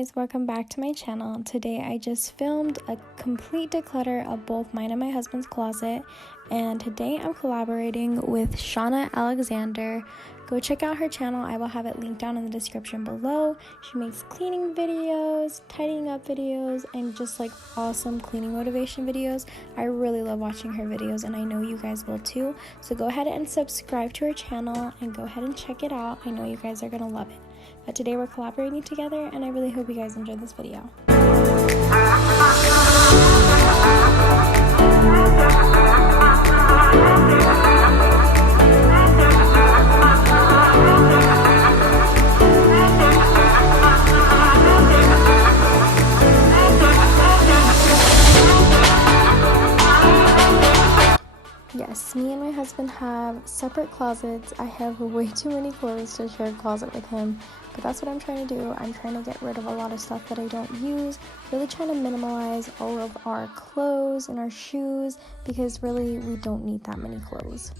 guys, welcome back to my channel. Today I just filmed a complete declutter of both mine and my husband's closet, and today I'm collaborating with Shauna Alexander. Go check out her channel. I will have it linked down in the description below. She makes cleaning videos, tidying up videos, and just like awesome cleaning motivation videos. I really love watching her videos, and I know you guys will too. So go ahead and subscribe to her channel and go ahead and check it out. I know you guys are gonna love it. But today we're collaborating together, and I really hope you guys enjoyed this video. Yes, me and my husband have separate closets. I have way too many clothes to share a closet with him, but that's what I'm trying to do. I'm trying to get rid of a lot of stuff that I don't use, really trying to minimalize all of our clothes and our shoes, because really we don't need that many clothes.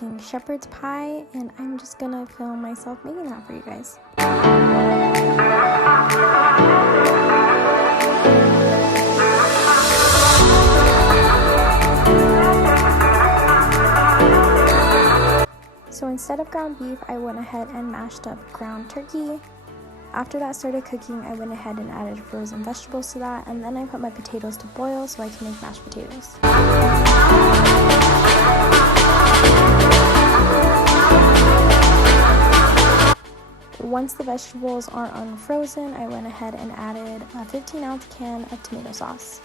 making shepherd's pie, and I'm just gonna film myself making that for you guys. So instead of ground beef, I went ahead and mashed up ground turkey. After that started cooking, I went ahead and added frozen vegetables to that, and then I put my potatoes to boil so I can make mashed potatoes. Once the vegetables are unfrozen, I went ahead and added a 15-ounce can of tomato sauce.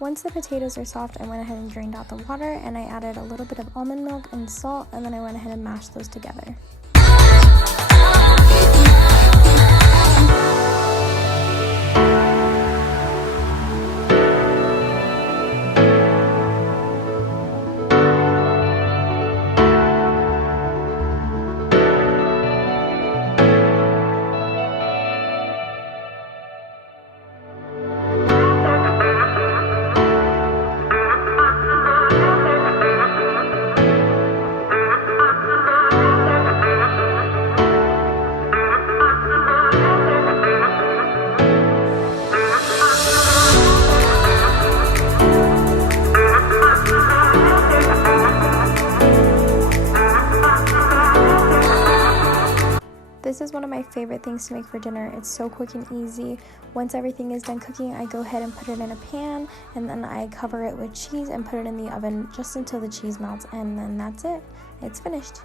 Once the potatoes are soft, I went ahead and drained out the water, and I added a little bit of almond milk and salt, and then I went ahead and mashed those together. This is one of my favorite things to make for dinner. It's so quick and easy. Once everything is done cooking, I go ahead and put it in a pan, and then I cover it with cheese and put it in the oven just until the cheese melts, and then that's it. It's finished.